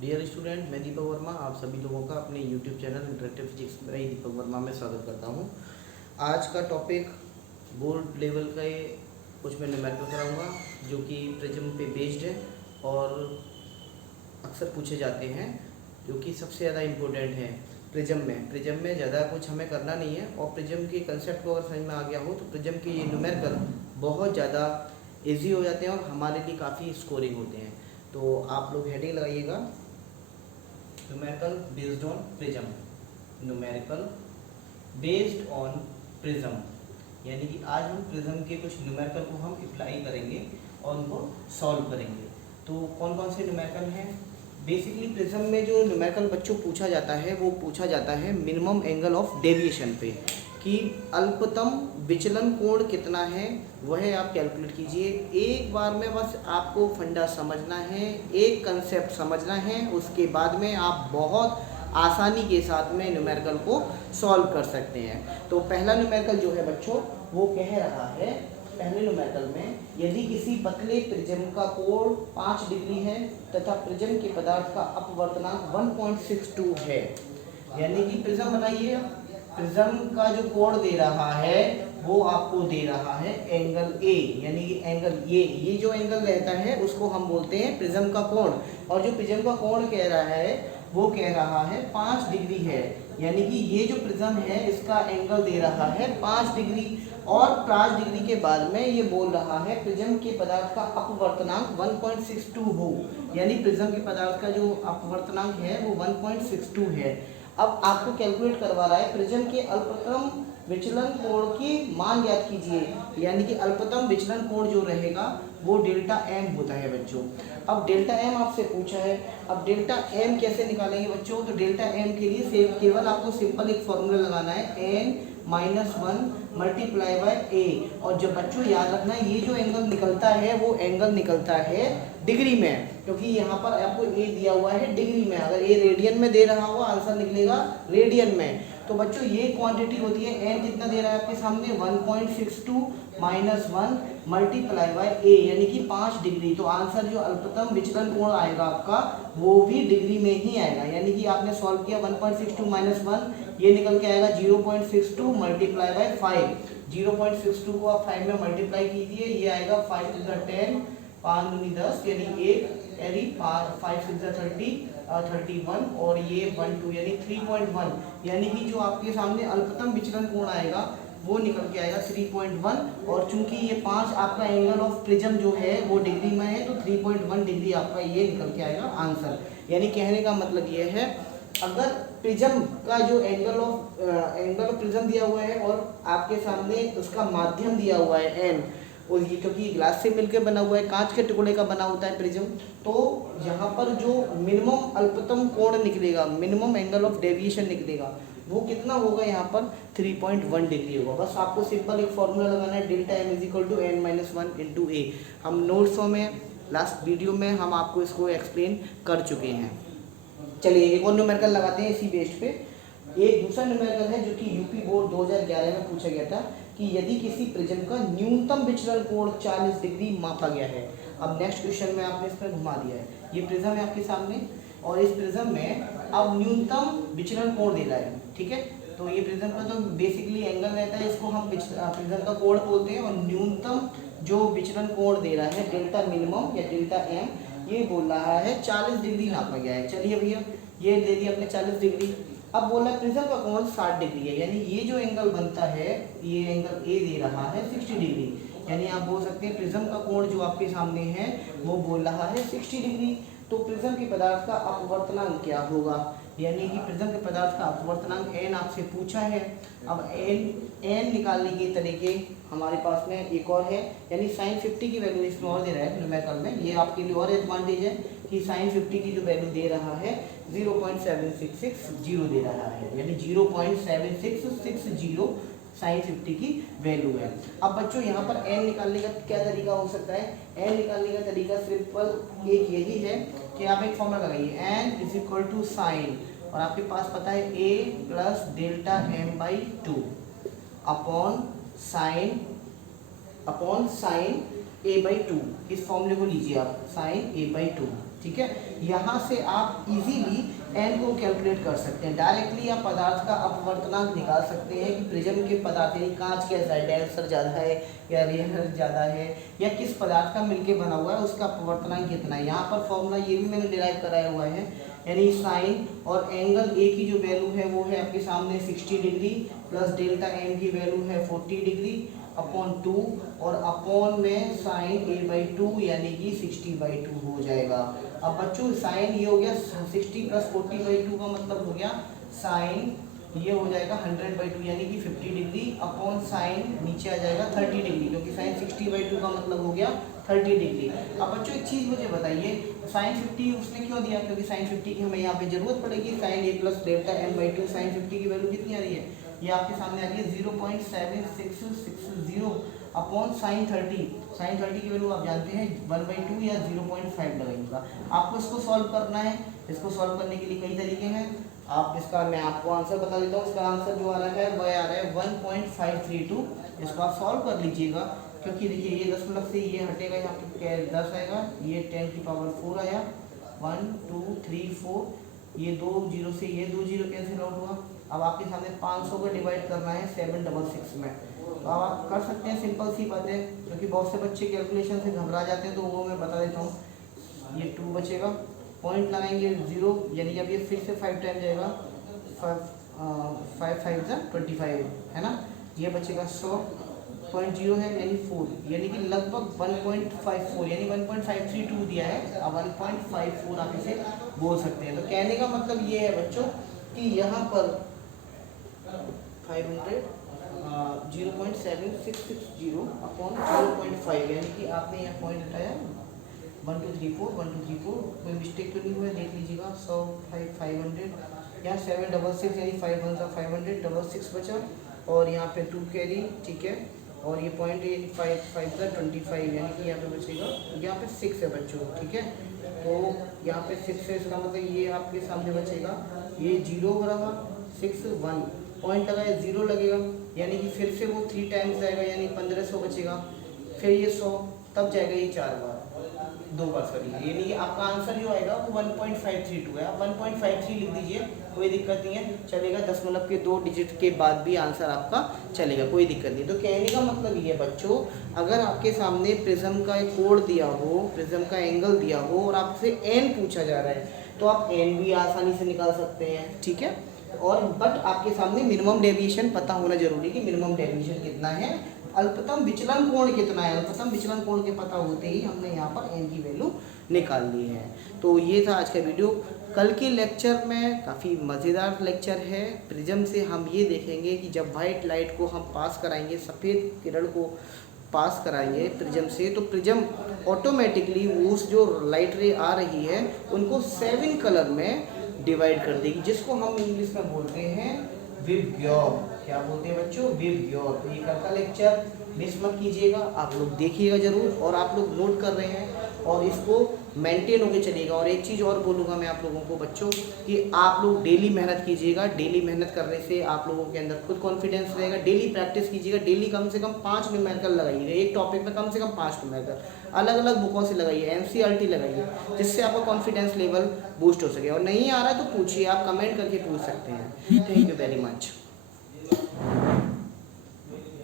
Dear student, मैं दीपक वर्मा आप सभी लोगों का अपने YouTube channel interactive physics by Deepak Verma में स्वागत करता हूं। आज का टॉपिक बोर्ड लेवल का ये कुछ मैं न्यूमेरिकल कराऊंगा जो कि प्रिज्म पे बेस्ड है और अक्सर पूछे जाते हैं, जो कि सबसे ज़्यादा इम्पोर्टेंट है। प्रिज्म में ज़्यादा कुछ हमें करना नहीं है और प्रिज्म के कंसेप्ट को अगर समझ में आ गया हो तो प्रिज्म के ये न्यूमेरिकल बहुत ज़्यादा ईजी हो जाते हैं और हमारे लिए काफ़ी स्कोरिंग होते हैं। तो आप लोग हेडिंग लगाइएगा, numerical based on prism. Numerical based on prism, यानी कि आज हम प्रिज्म के कुछ न्यूमेरिकल को हम अप्लाई करेंगे और उनको सॉल्व करेंगे। तो कौन कौन से न्यूमेरिकल हैं? बेसिकली प्रिज्म में जो न्यूमेरिकल बच्चों पूछा जाता है वो पूछा जाता है मिनिमम एंगल ऑफ डेविएशन पे, कि अल्पतम विचलन कोण कितना है वह आप कैलकुलेट कीजिए। एक बार में बस आपको फंडा समझना है, एक कंसेप्ट समझना है, उसके बाद में आप बहुत आसानी के साथ में न्यूमेरिकल को सॉल्व कर सकते हैं। तो पहला न्यूमेरिकल जो है बच्चों वो कह रहा है, पहले न्यूमेरिकल में यदि किसी पतले प्रिज्म का कोण 5 डिग्री है तथा प्रिज्म के पदार्थ का अपवर्तनांक 1.62 है, यानी कि प्रिज्म बनाइए, प्रिज्म का जो कोण दे रहा है वो आपको दे रहा है एंगल ए, यानी कि एंगल ये जो एंगल रहता है उसको हम बोलते हैं प्रिज्म का कोण। और जो प्रिज्म का कोण कह रहा है वो कह रहा है 5 डिग्री है, यानी कि ये जो प्रिज्म है इसका एंगल दे रहा है 5 डिग्री। और 5 डिग्री के बाद में ये बोल रहा है प्रिज्म के पदार्थ का अपवर्तनांक 1.62 हो, यानी प्रिज्म के पदार्थ का जो अपवर्तनांक है वो 1.62 है। अब आपको कैलकुलेट करवा रहा है प्रिज्म के अल्पतम विचलन कोण की मान ज्ञात कीजिए, यानी कि अल्पतम विचलन कोण जो रहेगा वो डेल्टा एम होता है बच्चों। अब डेल्टा एम आपसे पूछा है, अब डेल्टा एम कैसे निकालेंगे बच्चों? तो डेल्टा एम के लिए केवल आपको सिंपल एक फॉर्मूला लगाना है, एन माइनस 1 मल्टीप्लाई बाय ए। और जब बच्चों याद रखना है ये जो एंगल निकलता है वो एंगल निकलता है डिग्री में, क्योंकि यहाँ पर आपको ए दिया हुआ है डिग्री में। अगर ए रेडियन में दे रहा हो आंसर निकलेगा रेडियन में। तो बच्चों ये क्वांटिटी होती है, एन कितना दे रहा है आपके सामने 1.62 माइनस 1 मल्टीप्लाई बाय ए, यानी कि 5 डिग्री। तो आंसर जो अल्पतम विचलन कोण आएगा आपका वो भी डिग्री में ही आएगा, यानी कि आपने सॉल्व किया 1.62 माइनस 1, ये निकल के आएगा 0.62 मल्टीप्लाई बाय 5। 0.62 को आप 5 में मल्टीप्लाई कीजिए, ये आएगा 5 to the 10, 5 दूनी 10 यानी 1, यानी 5 to the 30 31, और ये 1 2 यानी 3.1, यानी कि जो आपके सामने अल्पतम विचलन कोण आएगा वो निकल के आएगा 3.1। और चूंकि ये 5 आपका एंगल ऑफ प्रिज्म जो है वो डिग्री में है तो 3.1 डिग्री आपका ये निकल के आएगा आंसर। यानी कहने का मतलब ये है, अगर प्रिज्म का जो एंगल ऑफ प्रिज्म दिया हुआ है और आपके सामने उसका माध्यम दिया हुआ है एन, और ये क्योंकि ग्लास से मिलकर बना हुआ है, कांच के टुकड़े का बना होता है प्रिज्म, तो यहाँ पर जो मिनिमम अल्पतम कोण निकलेगा, मिनिमम एंगल ऑफ डेविएशन निकलेगा, वो कितना होगा? यहाँ पर 3.1 डिग्री होगा। बस आपको सिंपल एक फॉर्मूला लगाना है, delta M is equal to N minus 1 into A. हम नोट्सों में लास्ट वीडियो में हम आपको इसको एक्सप्लेन कर चुके हैं। चलिए एक और न्यूमेरिकल लगाते हैं इसी बेस्ड पे। एक दूसरा न्यूमेरिकल है जो कि यूपी बोर्ड 2011 में पूछा गया था, कि यदि किसी प्रिज्म का न्यूनतम विचलन कोण 40 डिग्री मापा गया है। अब नेक्स्ट क्वेश्चन में आपने इसमें घुमा दिया है, ये प्रिज्म है आपके सामने और इस प्रिज्म में अब न्यूनतम विचलन कोण दे रहा है, ठीक है। तो ये प्रिज्म का तो बेसिकली एंगल रहता है, इसको हम प्रिज्म का कोण बोलते हैं, और न्यूनतम जो विचलन कोण दे रहा है डेल्टा मिनिमम या डेल्टा एम, ये बोल रहा है 40 डिग्री नापा गया है। चलिए भैया ये ले दिया अपने 40 डिग्री। अब बोला प्रिज्म का कोण 60 डिग्री है, यानी ये जो एंगल बनता है ये एंगल ए दे रहा है 60 डिग्री, यानी आप बोल सकते हैं प्रिज्म का कोण जो आपके सामने है वो बोल रहा है 60 डिग्री। तो प्रिज्म के पदार्थ का अपवर्तनांक क्या होगा? यानी कि प्रिज्म के पदार्थ का अपवर्तनांक एन आपसे पूछा है। अब एन निकालने के तरीके हमारे पास में एक और है, यानी साइन 50 की वैल्यू इसमें और दे रहा है न्यूमेरिकल में, ये आपके लिए और एडवांटेज है कि साइन 50 की जो वैल्यू दे रहा है 0.7660 दे रहा है, यानी 0.7660 साइन 50 की वैल्यू है। अब बच्चों यहाँ पर एन निकालने का क्या तरीका हो सकता है? एन निकालने का तरीका सिंपल एक यही है कि आप एक फॉर्मूला लगाइए, N is equal to sine, और आपके पास पता है A plus delta M by 2 upon sine a/2, इस फॉर्मूले को लीजिए आप, साइन a/2, ठीक है। यहाँ से आप इजीली n को कैलकुलेट कर सकते हैं। डायरेक्टली आप पदार्थ का अपवर्तनांक निकाल सकते हैं कि प्रिज्म के पदार्थ यानी कांच कैसा है, डेंसर ज़्यादा है या रेयर ज़्यादा है, या किस पदार्थ का मिलके बना हुआ है उसका अपवर्तनांक कितना है। यहाँ पर फॉर्मूला ये भी मैंने डिराइव कराया हुआ है, यानी साइन और एंगल ए की जो वैल्यू है वो है आपके सामने 60 डिग्री प्लस डेल्टा एम की वैल्यू है 40 डिग्री अपॉन 2 और अपॉन में साइन a/2 यानी कि 60/2 हो जाएगा। अब बच्चों साइन ये हो गया 60 प्लस 40/2 का मतलब हो गया साइन ये हो जाएगा 100/2 यानी कि 50 डिग्री अपॉन साइन नीचे आ जाएगा 30 डिग्री, क्योंकि साइन 60/2 का मतलब हो गया 30 डिग्री। अब बच्चों एक चीज़ मुझे बताइए, साइन 50 उसने क्यों दिया, क्योंकि साइन 50 की हमें यहाँ पे जरूरत पड़ेगी। Sine a plus delta m/2 sine 50 की वैल्यू कितनी आ रही है, ये आपके सामने आ रही है 0.7660 अपॉन साइन 30। साइन 30 की वैल्यू आप जानते हैं 1/2 या 0.5 लगाइएगा। आपको इसको सॉल्व करना है। इसको सॉल्व करने के लिए कई तरीके हैं। आप इसका मैं आपको आंसर बता देता हूँ। इसका आंसर जो आ रहा है वह आ रहा है 1.532। इसको आप सॉल्व कर लीजिएगा, क्योंकि देखिए ये दशमलव से ये हटेगा, यहाँ पे क्या 10 आएगा, ये 10 की पावर 4 आया, 1 2 3 4, ये 2 0 से ये 2 0 कैंसिल आउट हुआ। अब आपके सामने 500 को डिवाइड करना है 766 में, तो अब आप कर सकते हैं, सिंपल सी बात है। क्योंकि बहुत से बच्चे कैलकुलेशन से घबरा जाते हैं, तो वो मैं बता देता हूँ। ये 2 बचेगा, पॉइंट लगाएंगे 0, यानी कि अब ये फिर से 5 टाइम जाएगा, 5 5 25 है ना। ये बचेगा 100, 0.0 है यानी 4, यानी कि लगभग 1.54 यानी 1.532 दिया है। अब 1.54 आप इसे बोल सकते हैं। तो कहने का मतलब ये है बच्चों कि यहाँ पर 500 0.7660 अपॉन 0.5, यानी कि आपने यहाँ पॉइंट हटाया 1 2 3 4 1 2 3 4, कोई मिस्टेक तो नहीं हुआ है, देख लीजिएगा। 100 500 यहाँ 766 यानी 5 1 500 66 बचा, और यहाँ पे 2 कैरी, ठीक है। और ये पॉइंट 5 5 25 यानी कि यहाँ पे बचेगा, यहाँ पे 6 है बच्चों, ठीक है। तो यहाँ पे 6 है, इसका मतलब ये आपके सामने बचेगा, ये 0 रहा 6 1, पॉइंट लगाया 0 लगेगा, यानी कि फिर से वो 3 टाइम्स जाएगा, यानी 1500 बचेगा। फिर ये 100, तब जाएगा ये 4 बार, 2 बार सॉरी, यानी कि आपका आंसर जो आएगा वो 1.532 है। आप 1.53 लिख दीजिए, कोई दिक्कत नहीं है, चलेगा। दशमलव के 2 डिजिट के बाद भी आंसर आपका चलेगा, कोई दिक्कत नहीं। तो कहने का मतलब ये बच्चों, अगर आपके सामने प्रिज्म का एक कोण दिया हो, प्रिज्म का एंगल दिया हो और आपसे एन पूछा जा रहा है, तो आप एन भी आसानी से निकाल सकते हैं, ठीक है। और बट आपके सामने मिनिमम डेविएशन पता होना जरूरी है कि मिनिमम डेविएशन कितना है, अल्पतम विचलन कोण कितना है। अल्पतम विचलन कोण के पता होते ही हमने यहाँ पर एन की वैल्यू निकाल ली है। तो ये था आज का वीडियो। कल के लेक्चर में काफ़ी मज़ेदार लेक्चर है। प्रिज्म से हम ये देखेंगे कि जब वाइट लाइट को हम पास कराएंगे, सफ़ेद किरण को पास कराएंगे प्रिज्म से, तो प्रिज्म ऑटोमेटिकली उस जो लाइट रे आ रही है उनको 7 कलर में डिवाइड कर देगी, जिसको हम इंग्लिश में बोलते हैं विबग्योर। क्या बोलते हैं बच्चों, विबग्योर। तो ये कल का लेक्चर मिस मत कीजिएगा, आप लोग देखिएगा जरूर, और आप लोग नोट कर रहे हैं और इसको मेंटेन होके चलिएगा। और एक चीज़ और बोलूँगा मैं आप लोगों को बच्चों, कि आप लोग डेली मेहनत कीजिएगा। डेली मेहनत करने से आप लोगों के अंदर खुद कॉन्फिडेंस रहेगा। डेली प्रैक्टिस कीजिएगा, डेली कम से कम 5 न्यूमेरिकल लगाइएगा, एक टॉपिक में कम से कम 5 न्यूमेरिकल, अलग अलग बुकों से लगाइए, NCERT लगाइए, जिससे आपका कॉन्फिडेंस लेवल बूस्ट हो सके। और नहीं आ रहा है तो पूछिए, आप कमेंट करके पूछ सकते हैं। Thank you very much.